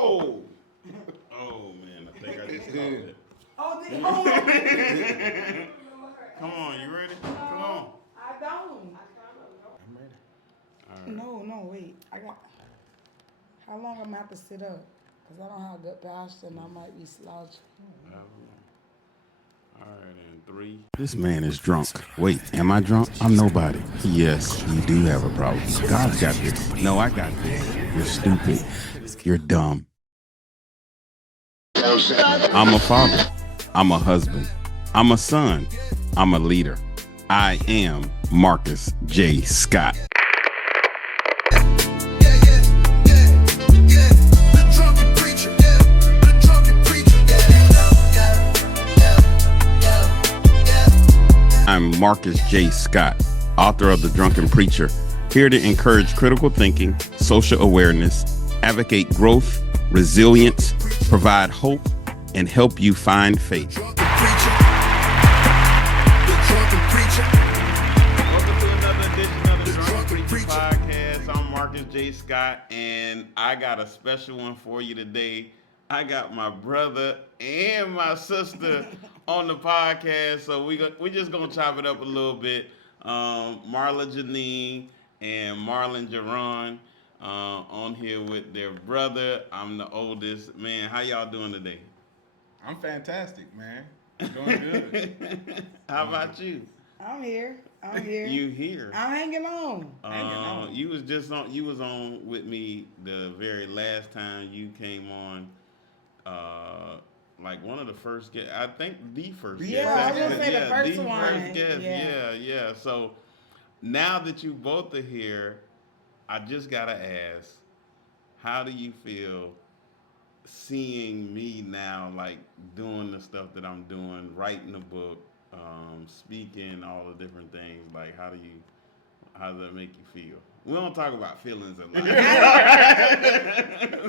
Oh! Oh, man, I think I just caught it. Oh, Come on, you ready? Come on. I don't. I'm ready. All right. No, wait. I got. How long am I have to sit up? Because I don't have good posture and I might be slouching. All right, and 3. This man is drunk. Wait, am I drunk? I'm nobody. Yes, you do have a problem. God's got this. No, I got this. You're stupid. You're dumb. I'm a father. I'm a husband. I'm a son. I'm a leader. I am Marcus J. Scott. I'm Marcus J. Scott, author of The Drunken Preacher, here to encourage critical thinking, social awareness, advocate growth, resilience, provide hope, and help you find faith. Welcome to another edition of The Drunken Preacher Podcast. I'm Marcus J. Scott, and I got a special one for you today. I got my brother and my sister on the podcast, so we just gonna chop it up a little bit. Marla Janine and Marlon Jerron on here with their brother. I'm the oldest. Man, how y'all doing today? I'm fantastic, man. I'm doing good. How about you? I'm here. You here? I'm hanging on. You was on with me the very last time you came on. Like one of the first guests, I think the first guest. Yeah, I was gonna say the first one. First guest. Yeah. So now that you both are here, I just gotta ask, how do you feel seeing me now, like doing the stuff that I'm doing, writing a book, speaking, all the different things? Like, how does that make you feel? We don't talk about feelings a lot.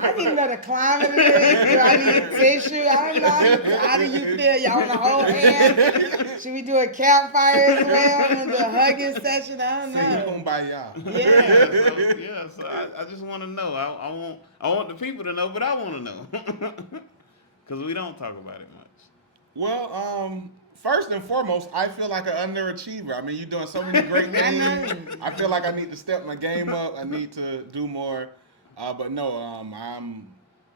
I need another climate. Do I need tissue? I don't know. How do you feel? Y'all want to hold hands? Should we do a campfire as well and do a hugging session? I don't know. Kumbaya. Yeah. So I just want to know. I want the people to know, but I want to know because we don't talk about it much. Well, first and foremost, I feel like an underachiever. I mean, you're doing so many great things. I feel like I need to step my game up. I need to do more. But no,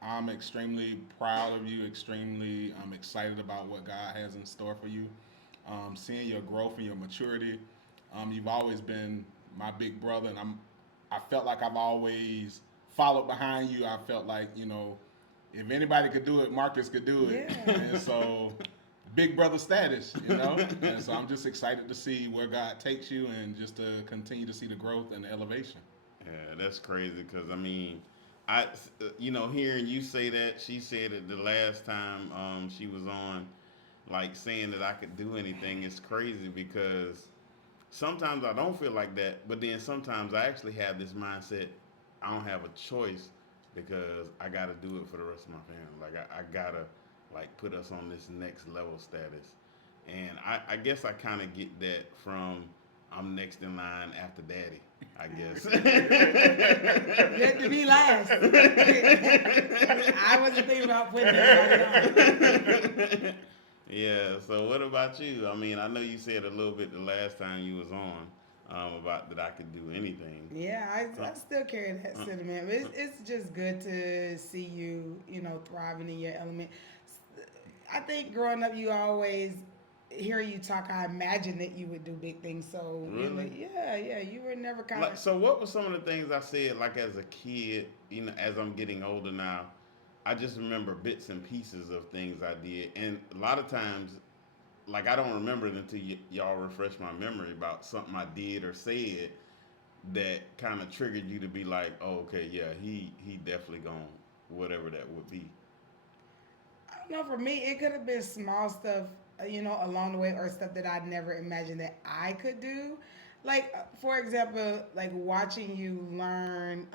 I'm extremely proud of you. I'm excited about what God has in store for you. Seeing your growth and your maturity. You've always been my big brother, and I felt like I've always followed behind you. I felt like, if anybody could do it, Marcus could do it. Yeah. And so, big brother status, And so I'm just excited to see where God takes you and just to continue to see the growth and the elevation. Yeah, that's crazy because, I mean, hearing you say that, she said it the last time she was on, like saying that I could do anything is crazy because sometimes I don't feel like that, but then sometimes I actually have this mindset, I don't have a choice because I got to do it for the rest of my family. Like, I got to, like, put us on this next level status. And I guess I kind of get that from I'm next in line after daddy, I guess. You had to be last. I wasn't thinking about putting anybody on. Yeah, so what about you? I mean, I know you said a little bit the last time you was on about that I could do anything. Yeah, I still carry that sentiment. But it's just good to see you, thriving in your element. I think growing up, you always hear you talk. I imagine that you would do big things. So really, yeah, you were never kind of. So what were some of the things I said, like as a kid? As I'm getting older now, I just remember bits and pieces of things I did, and a lot of times, like I don't remember it until y'all refresh my memory about something I did or said that kind of triggered you to be like, oh, okay, yeah, he definitely gone, whatever that would be. I don't know. For me, it could have been small stuff, along the way, or stuff that I'd never imagined that I could do. Like, for example, like watching you learn.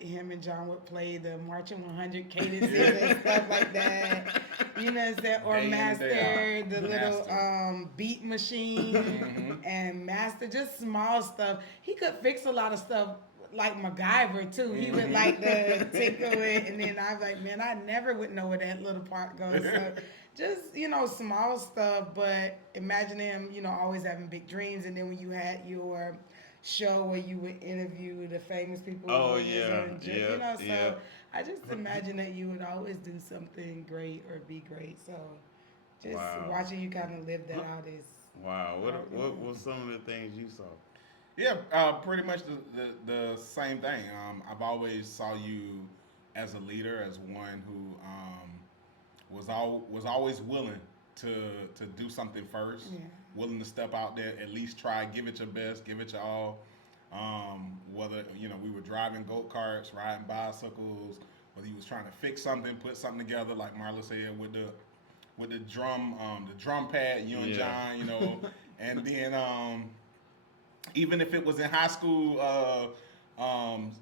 Him and John would play the Marching 100 cadences and stuff like that. You know what I'm saying? Or master the little beat machine and master just small stuff. He could fix a lot of stuff like MacGyver too. He would like to tickle it, and then I was like, man, I never would know where that little part goes. So just small stuff, but imagine him, always having big dreams. And then when you had your show where you would interview the famous people, Oh who was yeah, on, yeah, yeah. so I just imagine that you would always do something great or be great. So just Wow. watching you kind of live that out is Wow. What was some of the things you saw? Yeah, pretty much the same thing. I've always saw you as a leader, as one who was always willing to do something first, yeah. willing to step out there, at least try, give it your best, give it your all. Whether we were driving go karts, riding bicycles, whether he was trying to fix something, put something together, like Marla said, with the drum pad, you and Yeah. John, and then even if it was in high school,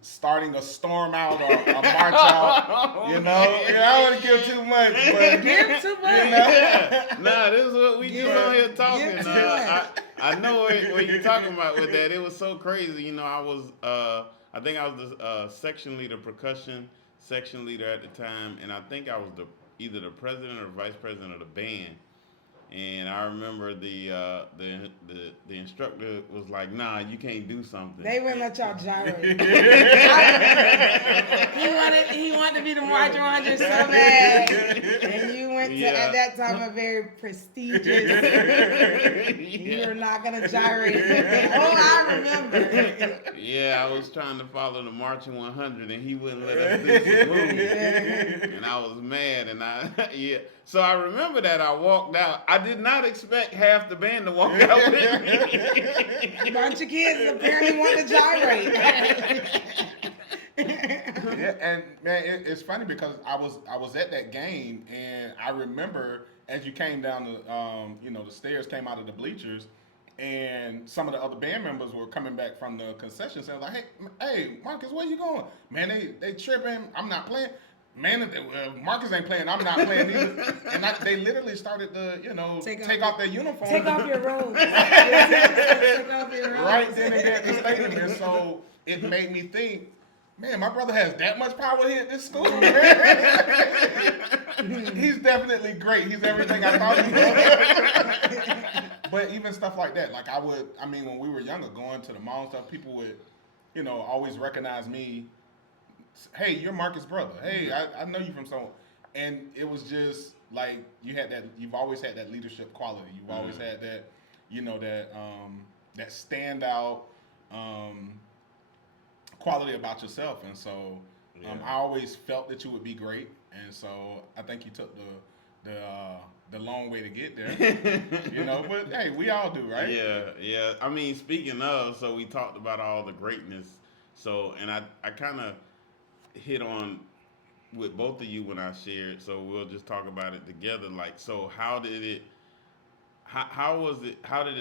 starting a storm out or a march out, I wouldn't give too much, but Give too much. Yeah. Nah, this is what we just on here talking. Give too much. I know what you're talking about with that. It was so crazy. I was I think I was the section leader, percussion section leader at the time, and I think I was either the president or vice president of the band. And I remember the instructor was like, "Nah, you can't do something." They wouldn't let y'all gyrate. he wanted to be the marching ranger so bad, and you went to at that time a very prestigious. You were not gonna gyrate. Oh, I remember. Yeah, I was trying to follow the marching 100, and he wouldn't let us do some moves, and I was mad, and yeah. So I remember that I walked out. I did not expect half the band to walk out with me. A bunch of kids apparently want to gyrate. Yeah, and man, it's funny because I was at that game, and I remember as you came down the stairs, came out of the bleachers, and some of the other band members were coming back from the concession stand, like, hey, Marcus, where you going? Man, they tripping. I'm not playing. Man, Marcus ain't playing. I'm not playing either. And they literally started to, take off their uniform. Take off your robes. Take off your robes. Right then and there at the stadium. And so it made me think, man, my brother has that much power here at this school, man. He's definitely great. He's everything I thought he was. But even stuff like that, like when we were younger, going to the mall and stuff, people would, always recognize me. Hey, you're Marcus' brother. Hey, I know you from somewhere. And it was just like you've always had that leadership quality. You've always had that, that standout quality about yourself. And so I always felt that you would be great. And so I think you took the long way to get there. But hey, we all do, right? Yeah. I mean, speaking of, so we talked about all the greatness. So, and I kind of hit on with both of you when I shared, so we'll just talk about it together. Like, so how did it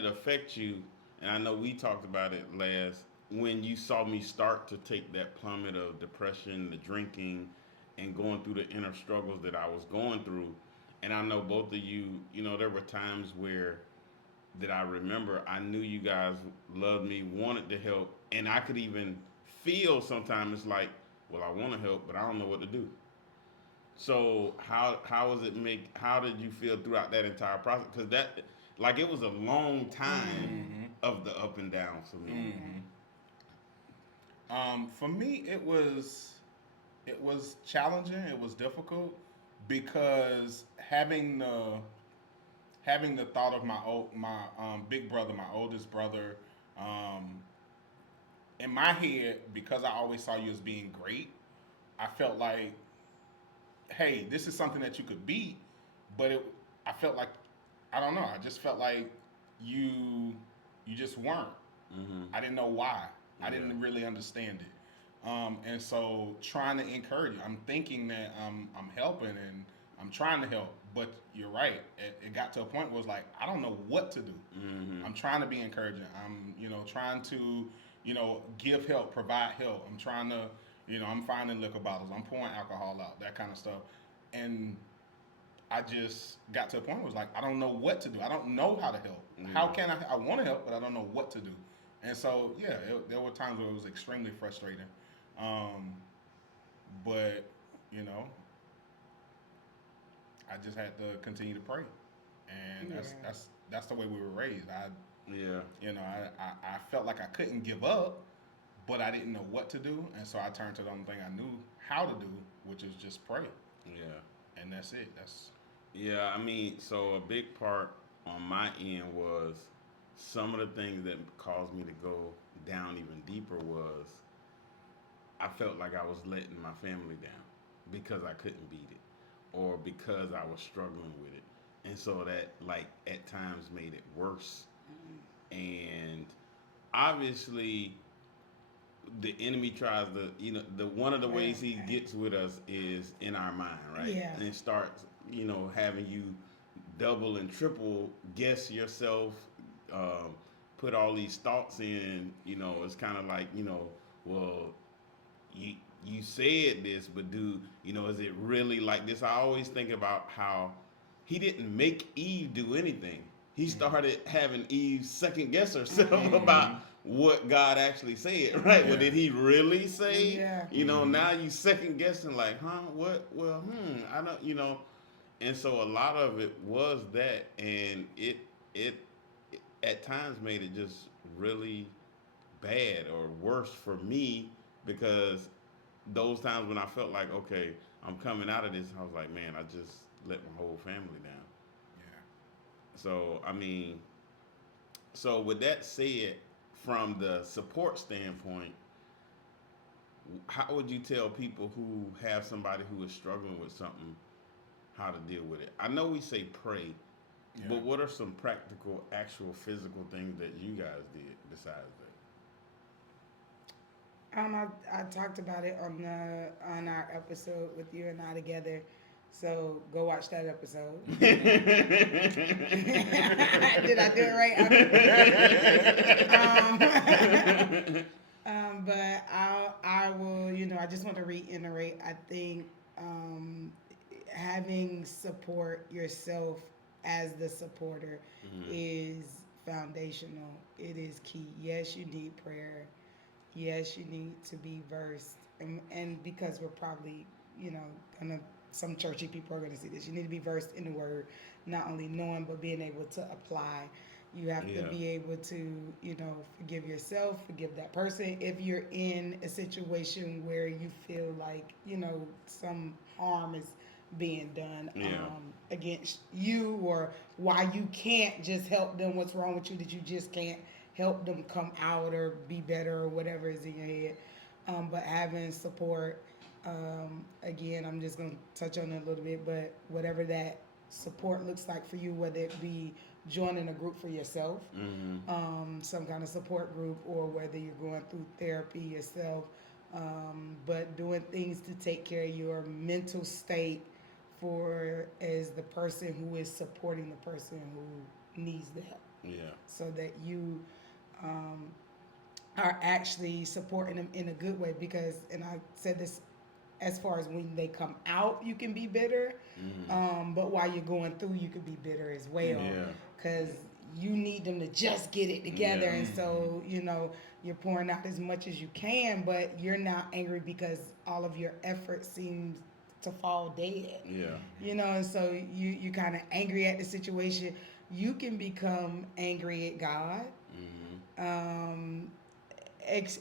affect you? And I know we talked about it last, when you saw me start to take that plummet of depression, the drinking, and going through the inner struggles that I was going through. And I know both of you, there were times where that I remember I knew you guys loved me, wanted to help, and I could even feel sometimes it's like, well, I want to help, but I don't know what to do. So how did you feel throughout that entire process? Because it was a long time of the up and down for me. For me, it was challenging. It was difficult because having the thought of my big brother, my oldest brother, in my head, because I always saw you as being great, I felt like, hey, this is something that you could beat, but I felt like, I don't know, I just felt like you just weren't. I didn't know why. I didn't really understand it. And so trying to encourage you, I'm thinking that I'm helping and I'm trying to help, but you're right. It got to a point where it's like, I don't know what to do. I'm trying to be encouraging. I'm, trying to, give help, provide help. I'm trying to, I'm finding liquor bottles. I'm pouring alcohol out, that kind of stuff. And I just got to a point where it's like, I don't know what to do. I don't know how to help. How can I want to help, but I don't know what to do. And so, yeah, there were times where it was extremely frustrating. Um, but, you know, I just had to continue to pray. And Yeah. that's the way we were raised. Yeah. I felt like I couldn't give up, but I didn't know what to do. And so I turned to the only thing I knew how to do, which is just pray. Yeah. And that's it. That's Yeah, I mean, so a big part on my end was some of the things that caused me to go down even deeper was I felt like I was letting my family down because I couldn't beat it or because I was struggling with it. And so that like at times made it worse. And obviously the enemy tries to, the one of the ways he gets with us is in our mind, right? Yeah. And it starts, having you double and triple guess yourself, put all these thoughts in. It's kind of like, well, you you said this, but is it really like this? I always think about how he didn't make Eve do anything. He started having Eve second guess herself about what God actually said, right? Yeah. Well, did he really say? Yeah. Now you second guessing like, huh? What? Well, I don't. And so a lot of it was that, and it at times made it just really bad or worse for me because those times when I felt like, okay, I'm coming out of this, I was like, man, I just let my whole family down. yeah. So, I mean, so with that said, from the support standpoint, how would you tell people who have somebody who is struggling with something how to deal with it? I know we say pray, Yeah. but what are some practical, actual physical things that you guys did besides that? I talked about it on our episode with you and I together. So go watch that episode. Did I do it right? But I will. I just want to reiterate. I think having support yourself as the supporter is foundational. It is key. Yes, you need prayer. Yes, you need to be versed, and because we're probably, gonna some churchy people are gonna see this. You need to be versed in the word, not only knowing but being able to apply. You have to be able to, forgive yourself, forgive that person. If you're in a situation where you feel like, some harm is being done against you, or why you can't just help them, what's wrong with you that you just can't help them come out or be better or whatever is in your head. But having support, again, I'm just going to touch on it a little bit, but whatever that support looks like for you, whether it be joining a group for yourself, some kind of support group, or whether you're going through therapy yourself, but doing things to take care of your mental state for as the person who is supporting the person who needs the help. Yeah. So that you are actually supporting them in a good way, because, and I said this, as far as when they come out, you can be bitter, but while you're going through, you can be bitter as well, because you need them to just get it together, and so you're pouring out as much as you can, but you're not angry because all of your effort seems to fall dead. And so you kind of angry at the situation. You can become angry at God,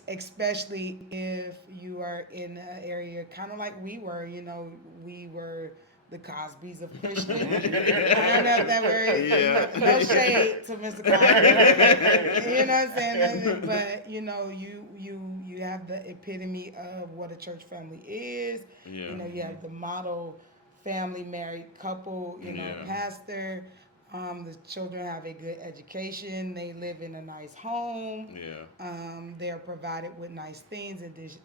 especially if you are in an area kind of like we were. We were the Cosbys of Christian. I don't know if that word, no shade to Mr. Cosby. You know what I'm saying? But you have the epitome of what a church family is. You have the model family, married couple, pastor. The children have a good education. They live in a nice home. They're provided with nice things, and this,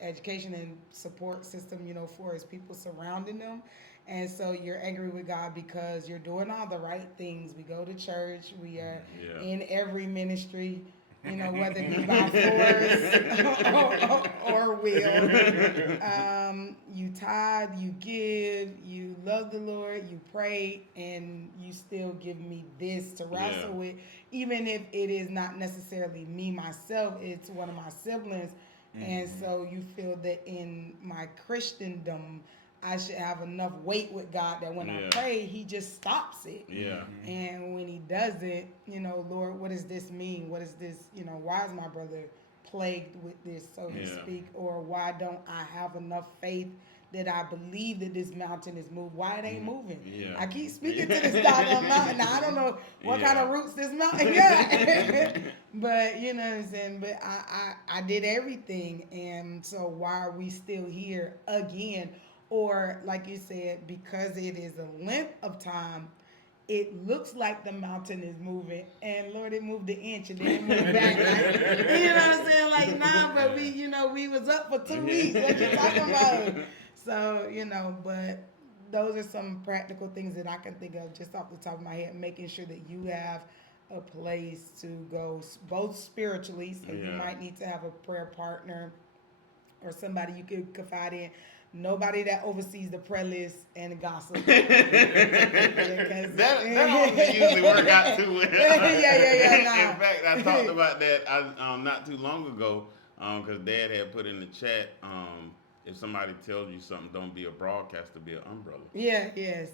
education and support system, for his people surrounding them. And so you're angry with God because you're doing all the right things. We go to church. We are in every ministry. Whether it be by force or will. You tithe, you give, you love the Lord, you pray, and you still give me this to wrestle with, even if it is not necessarily me myself, it's one of my siblings. And so you feel that in my Christendom, I should have enough weight with God that when I pray, He just stops it. Yeah. And when He doesn't, Lord, what does this mean? What is this? Why is my brother plagued with this, so to speak? Or why don't I have enough faith that I believe that this mountain is moved? Why it ain't moving? Yeah. I keep speaking to this doggone mountain. Now, I don't know what kind of roots this mountain got. But, you know what I'm saying? But I did everything. And so why are we still here again? Or, like you said, because it is a length of time, it looks like the mountain is moving, and Lord, it moved an inch and then it moved back. Like, you know what I'm saying? Like, nah, but we was up for 2 weeks. What you talking about? So, but those are some practical things that I can think of just off the top of my head, making sure that you have a place to go, both spiritually, so you might need to have a prayer partner or somebody you could confide in. Nobody that oversees the prayer list and the gossip. that don't usually work out too well. Nah. In fact, I talked about that not too long ago because Dad had put in the chat, if somebody tells you something, don't be a broadcaster, be an umbrella. Yes.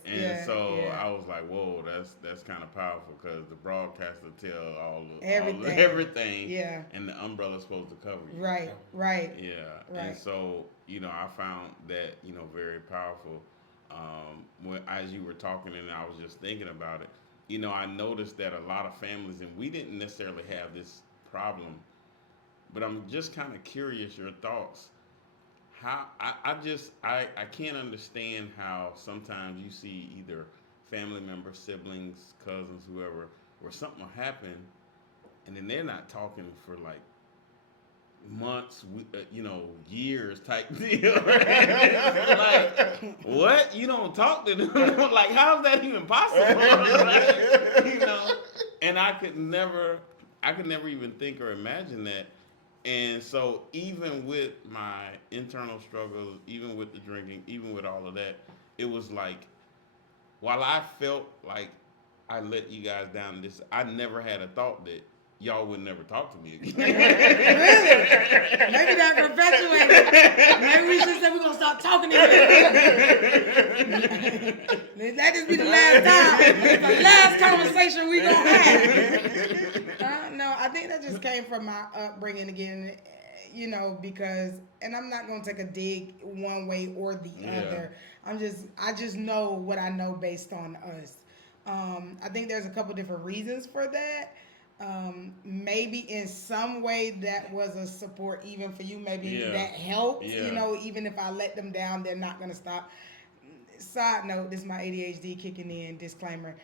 I was like, whoa, that's kind of powerful because the broadcaster tell everything. Yeah. And the umbrella's supposed to cover you. Right. Yeah. Right. And so, I found that, very powerful. As you were talking and I was just thinking about it, I noticed that a lot of families, and we didn't necessarily have this problem, but I'm just kind of curious your thoughts. How I can't understand how sometimes you see either family members, siblings, cousins, whoever, where something will happen, and then they're not talking for like months, years type deal. Right? Like, what? You don't talk to them? Like, how is that even possible? Like, and I could never even think or imagine that. And so even with my internal struggles, even with the drinking, even with all of that, it was like, while I felt like I let you guys down, I never had a thought that y'all would never talk to me again. Really? Maybe that perpetuated. Maybe we should say we're going to stop talking to you. Let this be the last time. The last conversation we're going to have. No, I think that just came from my upbringing again, because, and I'm not going to take a dig one way or the other. I just know what I know based on us. I think there's a couple different reasons for that. Maybe in some way that was a support even for you. Maybe that helped. Even if I let them down, they're not going to stop. Side note, this is my ADHD kicking in, disclaimer.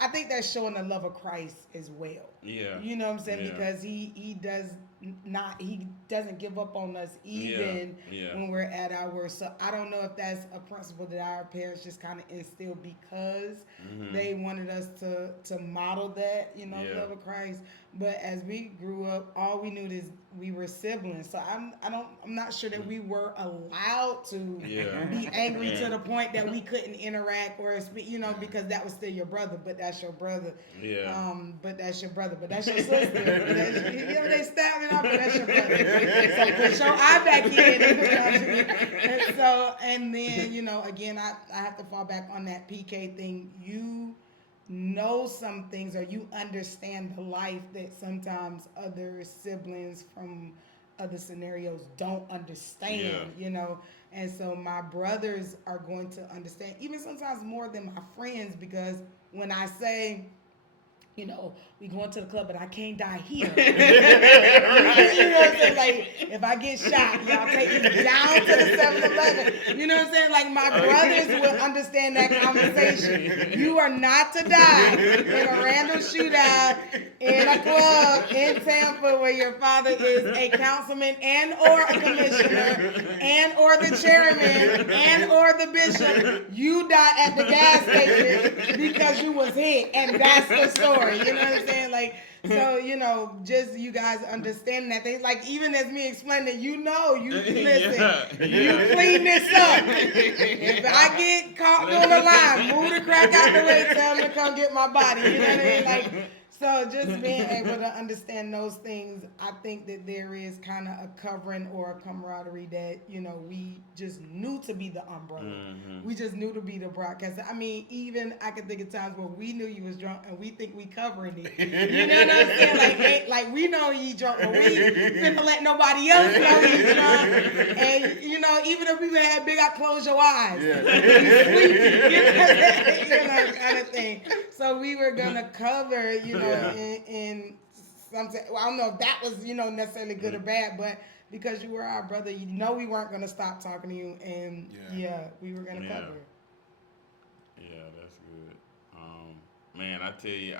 I think that's showing the love of Christ as well. Yeah. You know what I'm saying? Yeah. Because he doesn't give up on us even when we're at our worst. So I don't know if that's a principle that our parents just kind of instilled because they wanted us to model that, love of Christ. But as we grew up, all we knew is we were siblings. So I'm not sure that we were allowed to be angry to the point that we couldn't interact or speak, because that was still your brother, but that's your brother. Yeah. But that's your brother, but that's your sister. They stabbed me up, but that's your brother. So put your eye back in. And then, again, I have to fall back on that PK thing. You know some things, or you understand the life that sometimes other siblings from other scenarios don't understand, and so my brothers are going to understand even sometimes more than my friends, because when I say, we going to the club, but I can't die here. What I'm saying? Like, if I get shot, y'all take me down to the 7-Eleven. You know what I'm saying? Like, my brothers will understand that conversation. You are not to die in a random shootout in a club in Tampa where your father is a councilman and or a commissioner and or the chairman and or the bishop. You die at the gas station because you was hit, and that's the story. You know what I'm saying? Like, So, just you guys understanding that they like, even as me explaining, you listen, you clean this up. If I get caught doing the line, move the crack out the way, tell them to come get my body. You know what I mean? Like, so just being able to understand those things, I think that there is kind of a covering or a camaraderie that, we just knew to be the umbrella. Mm-hmm. We just knew to be the broadcast. I mean, even I can think of times where we knew you was drunk and we think we covering it. You know what I'm saying? Like we know you drunk, but we finna let nobody else know you drunk. And, even if we had big, I close your eyes. Yeah. Kind of thing. So we were gonna cover, in something. Well, I don't know if that was, necessarily good or bad, but because you were our brother, we weren't gonna stop talking to you, and we were gonna cover. Yeah, that's good. Man, I tell you,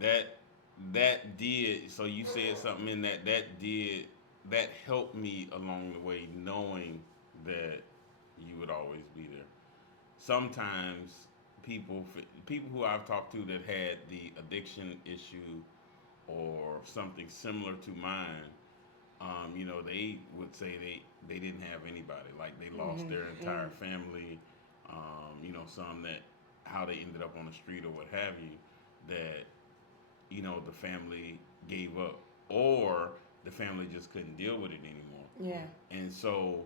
that did. So you said something in that helped me along the way, knowing that you would always be there. Sometimes people who I've talked to that had the addiction issue or something similar to mine, they would say they didn't have anybody. Like they lost their entire family. Some that how they ended up on the street or what have you, that the family gave up or the family just couldn't deal with it anymore. Yeah. And so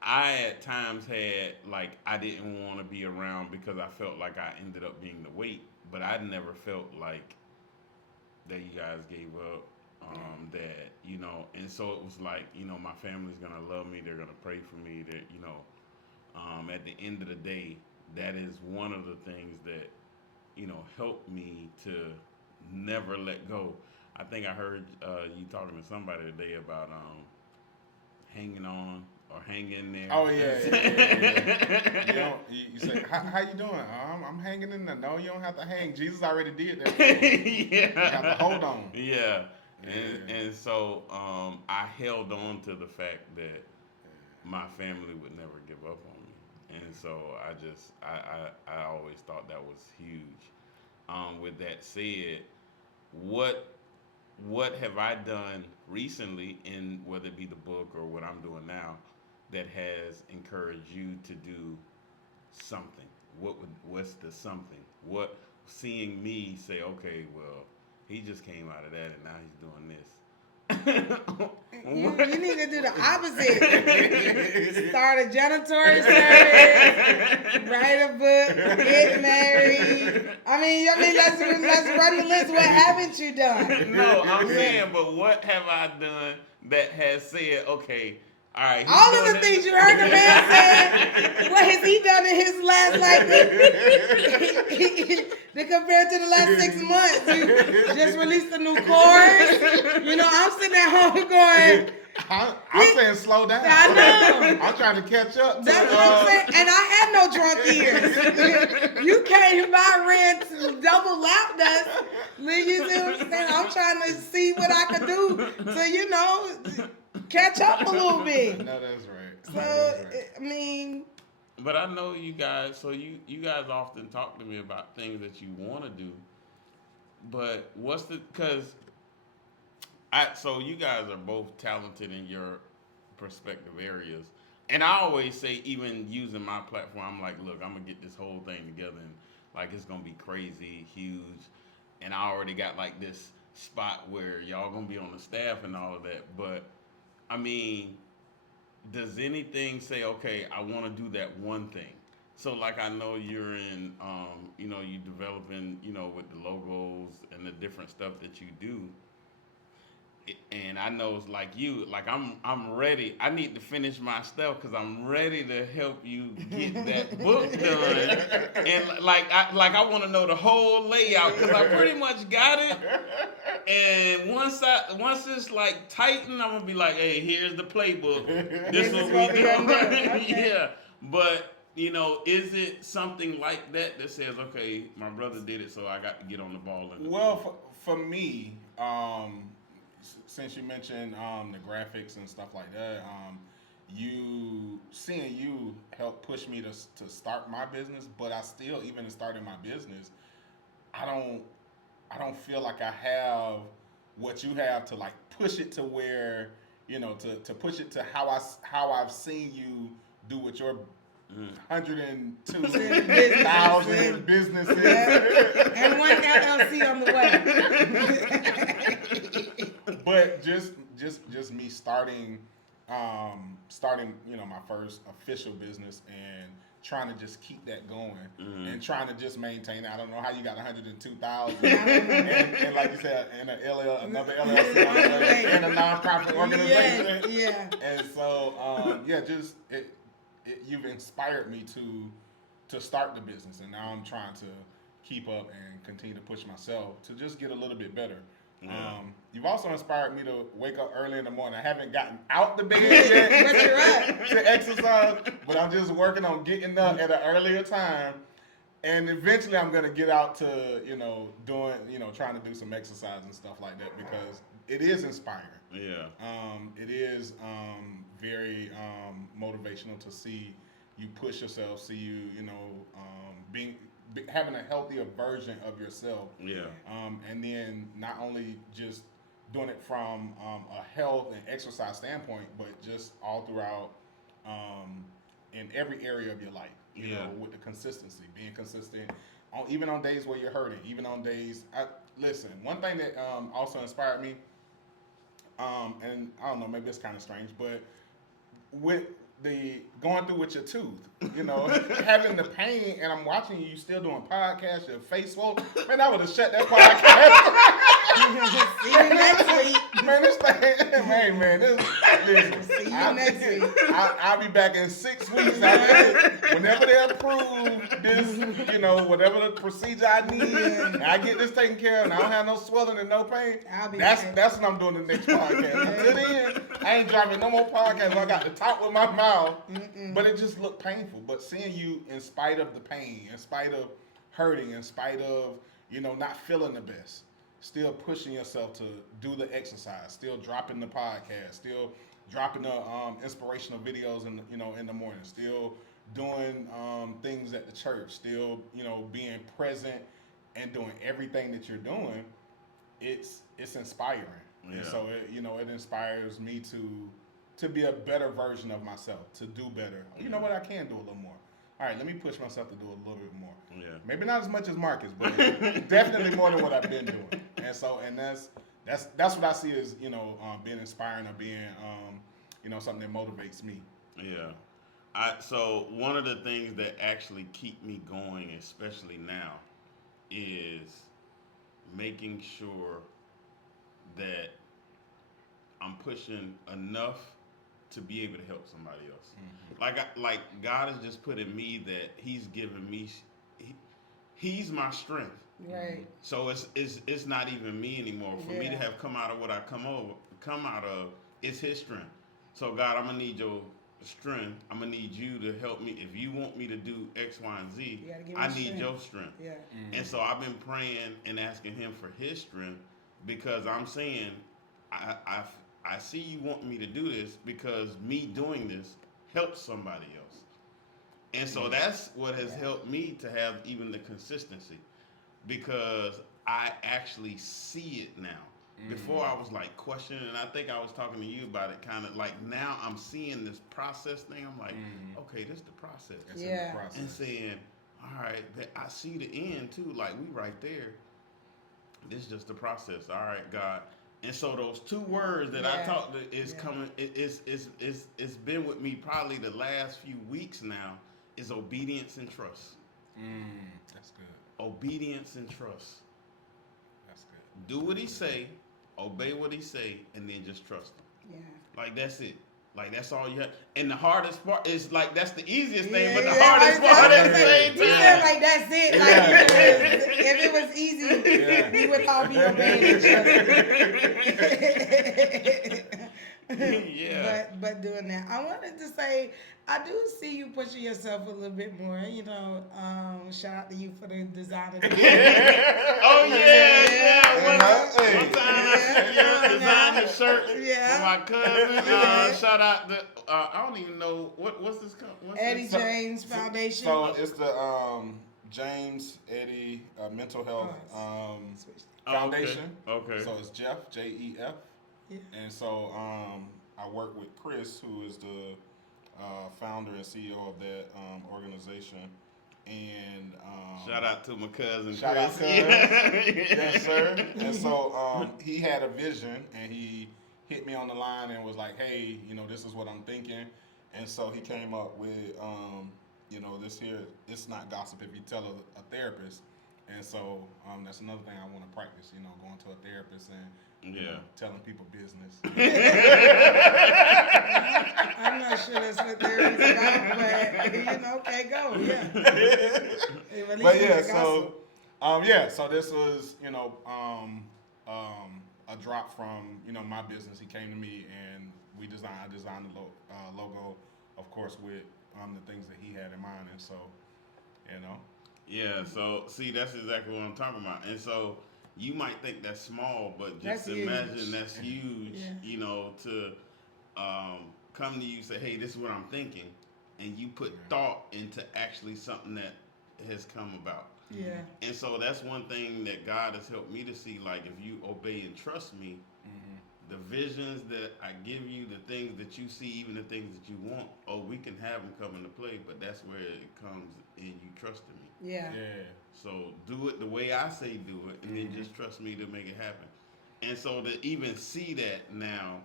I at times had like I didn't want to be around because I felt like I ended up being the weight, but I never felt like that you guys gave up. That and so it was like my family's gonna love me. They're gonna pray for me. That at the end of the day, that is one of the things that helped me to never let go. I think I heard you talking to somebody today about hanging on or hang in there. Oh yeah. You say, how you doing? I'm hanging in there. No, you don't have to hang. Jesus already did that. You have to hold on. Yeah. And so I held on to the fact that my family would never give up on me, and so I always thought that was huge. With that said, what have I done recently, in whether it be the book or what I'm doing now, that has encouraged you to do something? What's the something? What seeing me say, okay, well, he just came out of that and now he's doing this. You need to do the opposite. Start a janitory service, write a book, get married. I mean, let's run the list. What haven't you done? No, I'm saying, but what have I done that has said, okay, all right. All of the things you heard the man say, what has he done in his last, compared to the last 6 months? You just released a new course. I'm sitting at home going, I'm saying slow down. I know. I'm trying to catch up. That's what I'm saying. And I had no drunk years. You came by, ran double lap dust. You see what I'm saying? I'm trying to see what I could do to, catch up a little bit. No, that's right. So, right. I mean. But I know you guys, so you guys often talk to me about things that you want to do. But so you guys are both talented in your respective areas. And I always say, even using my platform, I'm like, look, I'm going to get this whole thing together and like it's going to be crazy, huge. And I already got like this spot where y'all going to be on the staff and all of that. But I mean, does anything say, okay, I want to do that one thing? So like I know you're in, you developing, with the logos and the different stuff that you do. And I know it's like you, like I'm ready. I need to finish my stuff because I'm ready to help you get that book done. And I want to know the whole layout because I pretty much got it. And once it's like tightened, I'm gonna be like, hey, here's the playbook. This is what we do. Okay. Yeah, but is it something like that says, okay, my brother did it, so I got to get on the ball? Well, for me, since you mentioned the graphics and stuff like that, seeing you help push me to start my business, but I still, even in starting my business, I don't I don't feel like I have what you have to like push it to where, to push it to how I've seen you do with your 102,000 businesses. And one LLC on the way. But just me starting, my first official business and trying to just keep that going and trying to just maintain it. I don't know how you got 102,000 and like you said, and another LLC and a nonprofit organization. Yeah. And so, you've inspired me to start the business, and now I'm trying to keep up and continue to push myself to just get a little bit better. Yeah. You've also inspired me to wake up early in the morning. I haven't gotten out the bed yet But you're up. to exercise, but I'm just working on getting up at an earlier time. And eventually I'm going to get out to, trying to do some exercise and stuff like that because it is inspiring. Yeah. It is very motivational to see you push yourself, see you, having a healthier version of yourself. Yeah. And then not only just doing it from a health and exercise standpoint, but just all throughout in every area of your life. You know, with the consistency, being consistent, even on days where you're hurting, even on days. Listen, one thing that also inspired me, and I don't know, maybe it's kind of strange, but with the going through with your tooth, having the pain, and I'm watching you still doing podcasts, your face swollen. Man, I would have shut that podcast. See you next week. Man, this thing, listen. See you next week. I'll be back in 6 weeks. Whenever they approve this, whatever the procedure I need, and I get this taken care of, and I don't have no swelling and no pain. That's what I'm doing the next podcast. Until then, I ain't dropping no more podcasts. I got to talk with my mouth, but it just looked painful. But seeing you, in spite of the pain, in spite of hurting, in spite of not feeling the best, still pushing yourself to do the exercise, still dropping the podcast, still dropping the inspirational videos in the morning, still doing things at the church, still being present and doing everything that you're doing. It's inspiring, and so it inspires me to be a better version of myself, to do better. You know what? I can do a little more. All right, let me push myself to do a little bit more. Yeah. Maybe not as much as Marcus, but definitely more than what I've been doing. And so, that's what I see as being inspiring or being something that motivates me. Yeah. So one of the things that actually keep me going, especially now, is making sure that I'm pushing enough to be able to help somebody else. Like God has just put in me that He's given me. He's my strength. Right. So it's not even me anymore. For me to have come out of what I come out of, it's His strength. So God, I'm gonna need your strength. I'm gonna need you to help me. If you want me to do X, Y, and Z, I need your strength. Yeah. And so I've been praying and asking Him for His strength because I'm saying I see you want me to do this because me doing this helps somebody else. And so that's what has helped me to have even the consistency because I actually see it now. Before I was like questioning, and I think I was talking to you about it kind of like now I'm seeing this process thing. I'm like, okay, this is the process. It's in the process. And saying, all right, I see the end too. Like we right there. This is just the process. All right, God. And so those two words that I talked is coming. It's been with me probably the last few weeks now. Is obedience and trust. That's good. Obedience and trust. That's good. Do what He say, obey what He say, and then just trust Him. Yeah. Like that's it. Like that's all you have. And the hardest part is like that's the easiest thing, Yeah, but the yeah, hardest part at the same You said time. like that's it. Yeah. Like if it was easy, we would all be obeying each other. Yeah. But doing that, I wanted to say I do see you pushing yourself a little bit more. Shout out to you for the design of the Oh yeah. One time Yeah. I designed a shirt Yeah. for my cousin. Shout out to I don't even know what's this company. Eddie James Foundation. So it's the James Eddie Mental Health. Foundation. Okay. So it's Jeff, Jef. Yeah. And so I work with Chris, who is the founder and CEO of that organization. And shout out to my cousin. Shout Chris. out to yes, sir. And so he had a vision, and he hit me on the line and was like, "Hey, this is what I'm thinking." And so he came up with, this here. It's not gossip if you tell a therapist. And so that's another thing I want to practice. Going to a therapist and telling people business. I'm not sure that's what therapy's about, but okay, go, yeah. But yeah, so this was a drop from my business. He came to me and I designed the logo, of course, with the things that he had in mind, and so Yeah, so see, that's exactly what I'm talking about. And so you might think that's small, but just That's imagine huge. that's huge, to come to you and say, hey, this is what I'm thinking. And you put thought into actually something that has come about. Yeah. And so that's one thing that God has helped me to see, like if you obey and trust me, the visions that I give you, the things that you see, even the things that you want, we can have them come into play, but that's where it comes in you trusting me. Yeah. So do it the way I say do it, and then just trust me to make it happen. And so to even see that now,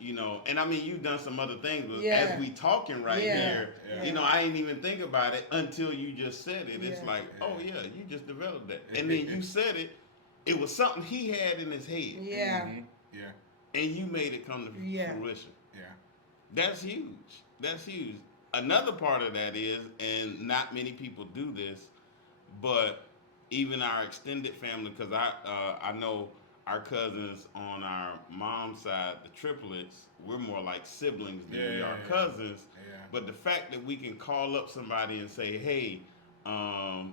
and I mean, you've done some other things, but as we talking here, I ain't even think about it until you just said it. It's like, you just developed that. And then you said it, it was something he had in his head. Yeah. And you made it come to fruition. Yeah. That's huge. That's huge. Another part of that is, and not many people do this, but even our extended family, because I know our cousins on our mom's side, the triplets, we're more like siblings than we are cousins. Yeah. But the fact that we can call up somebody and say, hey, I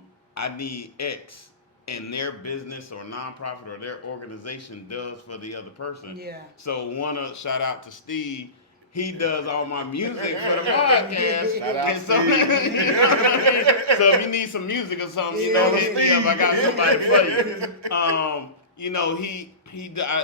need X, and their business or nonprofit or their organization does for the other person. Yeah. So shout out to Steve. He does all my music for the podcast. Shout out so if you need some music or something, hit me up. I got somebody for you.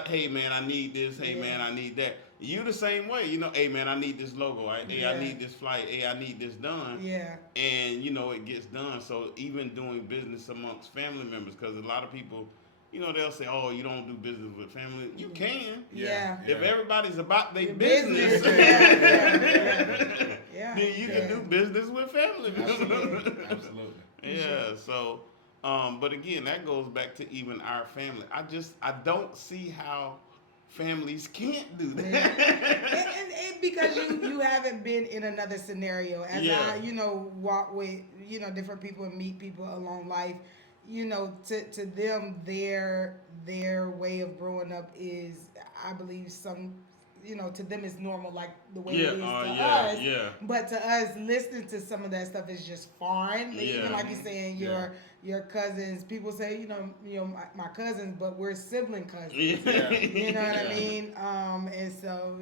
Hey man, I need this. Hey man, I need that. You the same way, hey man, I need this logo. Hey, I need this flight. Hey, I need this done. Yeah. And it gets done. So even doing business amongst family members, because a lot of people, they'll say, oh, you don't do business with family. You can. Yeah. If everybody's about their business, then you can do business with family members. Absolutely. Yeah. So, but again, that goes back to even our family. I don't see how families can't do that. and because you haven't been in another scenario. As I, walk with, different people and meet people along life, to them, their way of growing up is, I believe, to them it's normal, like the way it is to us. Yeah. But to us, listening to some of that stuff is just foreign. Even like you're saying, your cousins. People say, my cousins, but we're sibling cousins. Yeah. You know what I mean? And so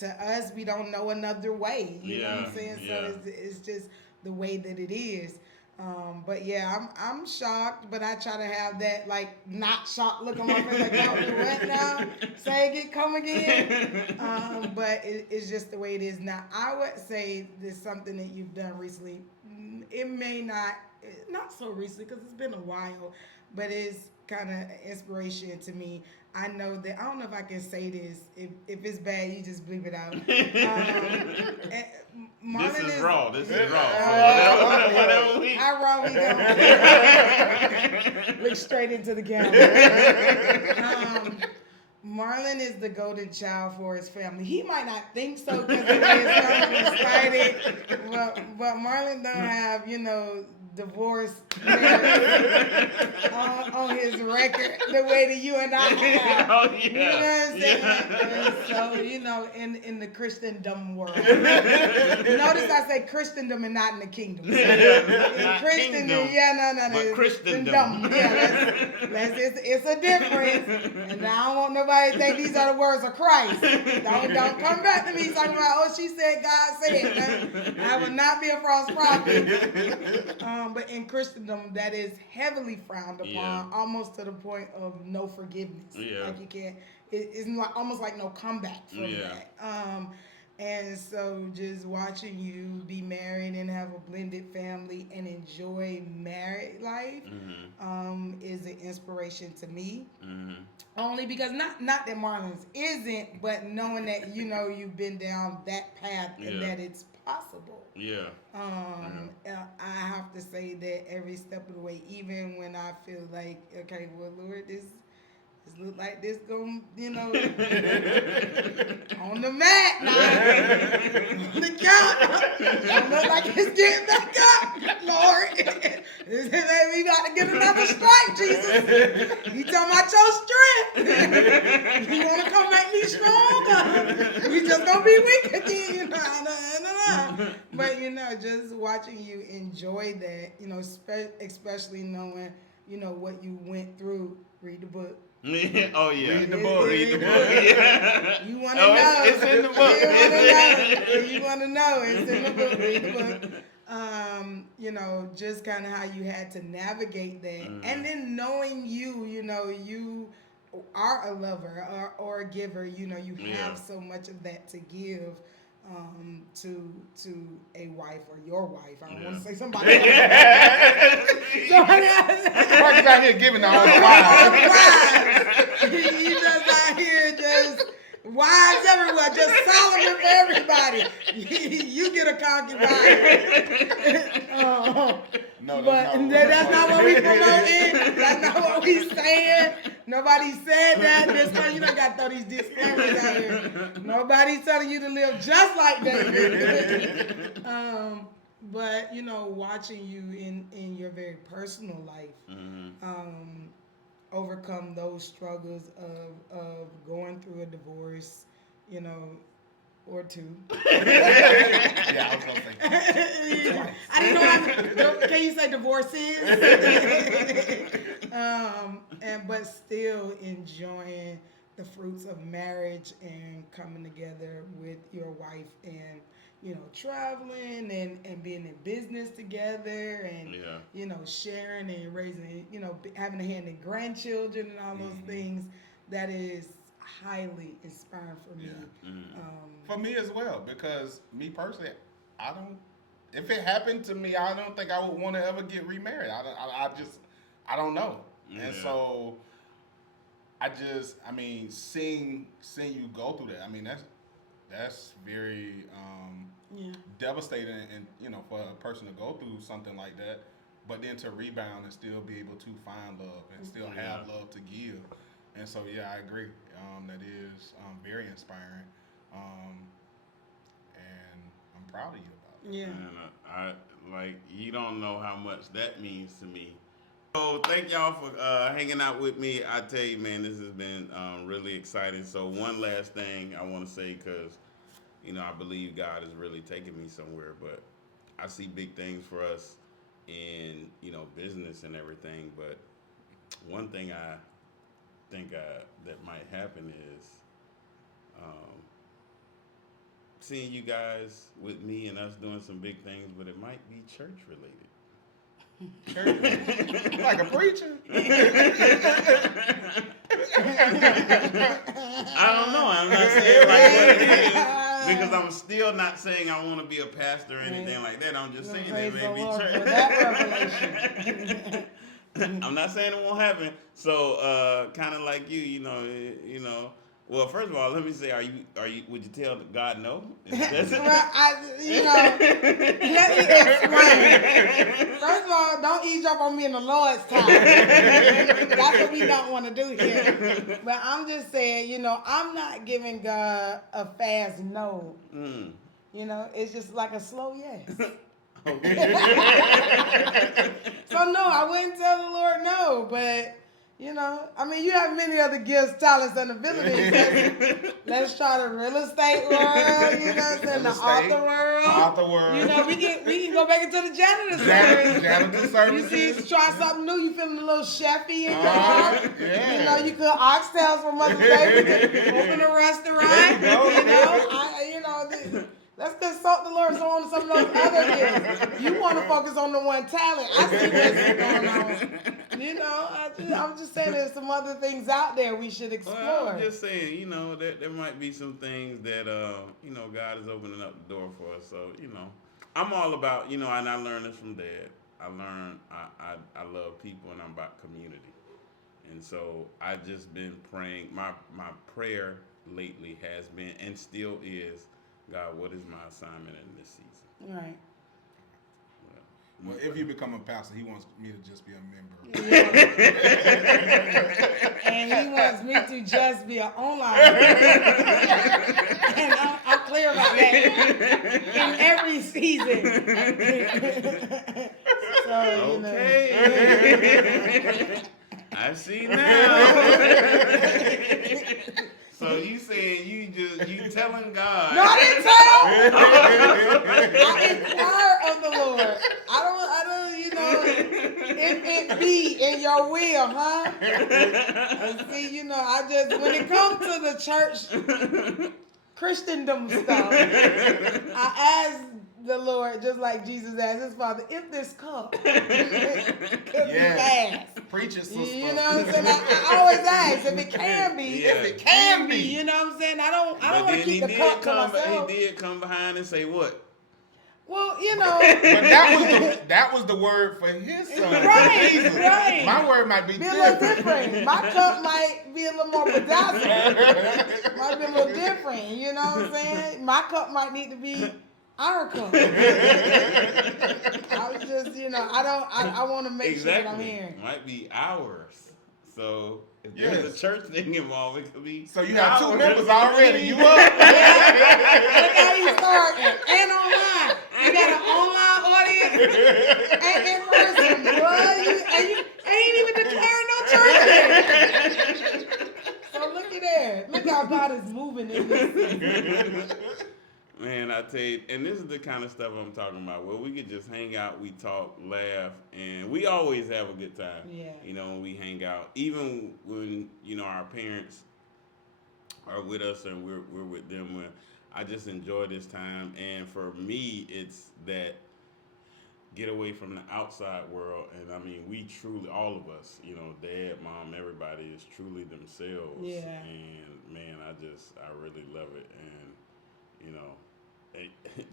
to us, we don't know another way. You know what I'm saying? So it's just the way that it is. But I'm shocked, but I try to have that not shocked look on my face, like, what now? Say again, come again. But it's just the way it is now. I would say there's something that you've done recently. It may not so recently because it's been a while, but it's kind of inspiration to me. I know that, I don't know if I can say this. If it's bad, you just bleep it out. This is raw. So whatever we... How raw we go? Look straight into the camera. Marlon is the golden child for his family. He might not think so because the way his family started, but Marlon don't have, divorce on his record the way that you and I have. You know what I'm saying? So, in the Christendom world. Notice I say Christendom and not in the kingdom. Christendom, no. But Christendom. It's a difference. And I don't want nobody to think these are the words of Christ. Don't come back to me talking about, she said God said. I would not be a false prophet. But in Christendom, that is heavily frowned upon, almost to the point of no forgiveness. Yeah. Like you can't. It's not, almost like no comeback from that. And so just watching you be married and have a blended family and enjoy married life is an inspiration to me. Only because not that Marlon's isn't, but knowing that you've been down that path and that it's possible. I have to say that every step of the way, even when I feel like, okay, well, Lord, this look like this going, on the mat now. On the couch. Don't look like it's getting back up, Lord. We got to get another strike, Jesus. You talking about your strength. You want to come make me stronger. We just going to be weak again, But, just watching you enjoy that, especially knowing, what you went through. Read the book. Oh yeah. Read the book. Yeah. You want to know? It's in the book. You want to know? It's in the book. Read the book. Just kind of how you had to navigate that, and then knowing you are a lover or a giver. You have so much of that to give. To a wife or your wife. I don't want to say somebody else. Marcus out here giving all the wives. He just out here just wives everywhere, just Solomon for everybody. You get a concubine. No, but that's not what we promoting. That's not what we saying. Nobody said that. This time you don't got to throw these disclaimers out here. Nobody's telling you to live just like David. But watching you in your very personal life, overcome those struggles of going through a divorce, or two. Yeah, I was gonna say. I didn't know. Can you say divorces? But still enjoying the fruits of marriage and coming together with your wife and traveling and being in business together and sharing and raising, having a hand in grandchildren and all those things. That is highly inspiring for me. For me as well, because me personally, if it happened to me, I don't think I would want to ever get remarried. I don't know. And so seeing you go through that, that's very devastating, and for a person to go through something like that, but then to rebound and still be able to find love and still have love to give. And so I agree. That is very inspiring, and I'm proud of you about it. Yeah. And you don't know how much that means to me. So thank y'all for hanging out with me. I tell you, man, this has been really exciting. So one last thing I want to say, because I believe God is really taking me somewhere, but I see big things for us in business and everything. But one thing I think that might happen is seeing you guys with me and us doing some big things, but it might be church related. Like a preacher? I don't know. I'm not saying like what it is, because I'm still not saying I want to be a pastor or anything like that. I'm just saying that maybe church. I'm not saying it won't happen. So, kind of like you know. Well, first of all, let me say, are you? Would you tell God no? Well, let me explain. First of all, don't eavesdrop on me in the Lord's time. That's what we don't want to do here. But I'm just saying, I'm not giving God a fast no. It's just like a slow yes. So no, I wouldn't tell the Lord no, but you have many other gifts, talents, and abilities. Let's try the real estate world, the author world. We can go back into the janitor service. You see, try something new. You feeling a little chefy in your heart. Yeah. You could oxtails for Mother's Day. Open a restaurant. Let's just consult the Lord on some of those other gifts. You want to focus on the one talent. I see what's going on. You know, I'm just saying there's some other things out there we should explore. Well, I'm just saying, you know, that there might be some things that, you know, God is opening up the door for us. So, you know, I'm all about, you know, and I learned this from Dad. I love people and I'm about community. And so I just been praying. My prayer lately has been and still is, God, what is my assignment in this season? Right. Well, if you become a pastor, he wants me to just be a member. Yeah. And he wants me to just be an online member. And I'm clear about that in every season. So, okay. I see now. So you saying you telling God? No, I didn't tell. I inquire of the Lord. I don't, you know, if it be in your will, huh? And see, you know, when it comes to the church Christendom stuff, I ask the Lord, just like Jesus asked his Father, if this cup could be passed. Preach it, sister. You know what I'm saying? I always ask if it can be. Yeah. If it can be. You know what I'm saying? I don't want to keep the cup to myself. He did come behind and say what? Well, you know. But that was the word for his son. Right, Jesus. right. My word might be a little different. My cup might be a little more bedazzled. Might be a little different. You know what I'm saying? My cup might need to be our cup. I was just, you know, I want to make sure that I'm hearing. Might be ours. So if there's a church thing involved, it could be. So you have two members already. You up? Look how you starting. And online. You got an online audience and in person. Boy, you ain't even declaring no church yet. So look at there. Look how God is moving in this season. Man, I tell you, and this is the kind of stuff I'm talking about, where we could just hang out, we talk, laugh, and we always have a good time. Yeah. You know, when we hang out, even when, you know, our parents are with us and we're with them. When I just enjoy this time, and for me, it's that get away from the outside world. And I mean, we truly, all of us, you know, Dad, Mom, everybody is truly themselves. Yeah. And man, I really love it. And you know,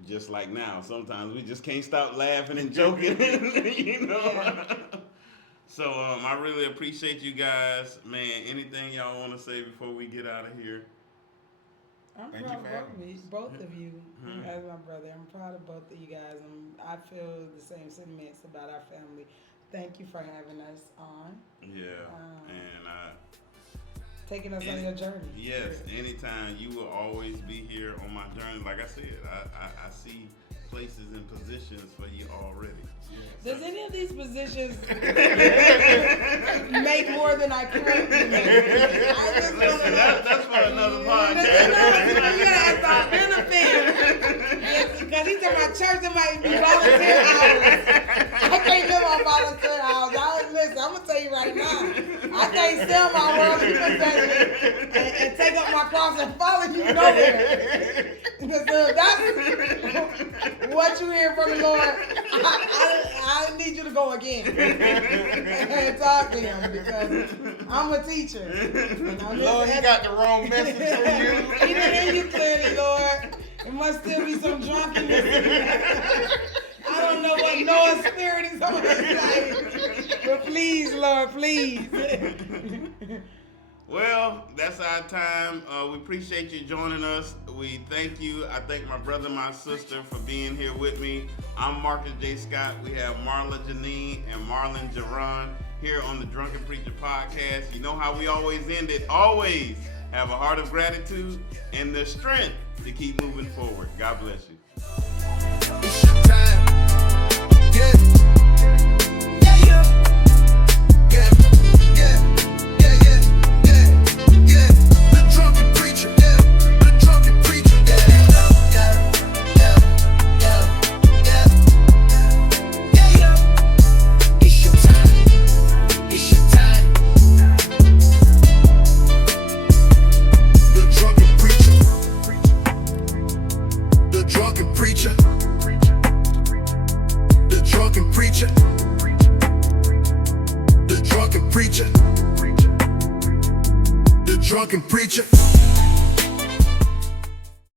just like now, sometimes we just can't stop laughing and joking, you know. Yeah. So I really appreciate you guys, man. Anything y'all want to say before we get out of here? I'm Thank proud you for of having both of you Mm-hmm. as my brother. I'm proud of both of you guys. I feel the same sentiments about our family. Thank you for having us on. Yeah, and taking us on your journey. Yes, anytime. You will always be here on my journey. Like I said, I see places and positions for you already. Does any of these positions make more than I currently make? That's for another podcast. Yes, our benefit. Because he said my church, it might be volunteer hours. I can't live on volunteer hours. Listen, I'm going to tell you right now. I can't sell my worldly possessions and take up my cross and follow you nowhere. Because that's what you hear from the Lord. I need you to go again and talk to him because I'm a teacher. Lord, he got the wrong message for you. He didn't hear you clearly, Lord. It must still be some drunkenness. I don't know what Noah's spirit is on his life. But please, Lord, please. Well, that's our time. We appreciate you joining us. We thank you. I thank my brother, my sister for being here with me. I'm Marcus J. Scott. We have Marla Janine and Marlon Jerron here on the Drunken Preacher Podcast. You know how we always end it. Always have a heart of gratitude and the strength to keep moving forward. God bless you. It's your time. Yeah. The drunken preacher. The drunken preacher. It's your time. It's your time. The drunken preacher. The drunken preacher. The drunken preacher.